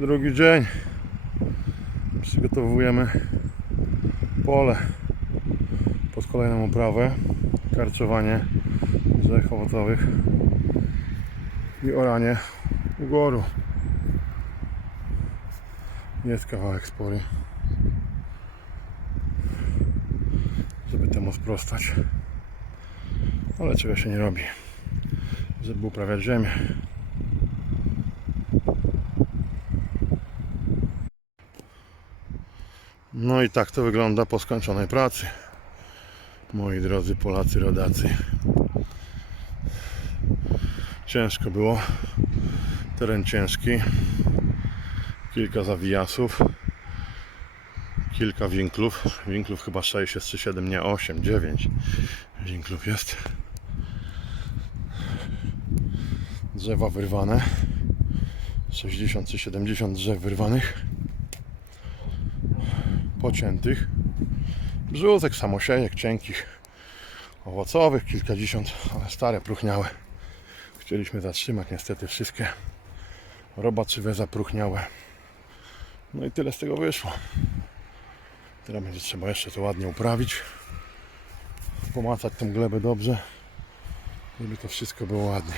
Drugi dzień. Przygotowujemy pole pod kolejną uprawę. Karczowanie drzew owocowych i oranie ugoru. Jest kawałek spory. Żeby temu sprostać. Ale czego się nie robi. Żeby uprawiać ziemię. No i tak to wygląda po skończonej pracy. Moi drodzy Polacy, rodacy. Ciężko było. Teren ciężki. Kilka zawijasów. Kilka winklów. Winklów chyba 6 jest, czy 7, nie 8, 9 winklów jest. Drzewa wyrwane. 60 czy 70 drzew wyrwanych pociętych, brzózek, samosiejek, cienkich, owocowych, kilkadziesiąt, ale stare, próchniałe. Chcieliśmy zatrzymać niestety wszystkie robaczywe, zapróchniałe. No i tyle z tego wyszło. Teraz będzie trzeba jeszcze to ładnie uprawić, pomacać tą glebę dobrze, żeby to wszystko było ładnie.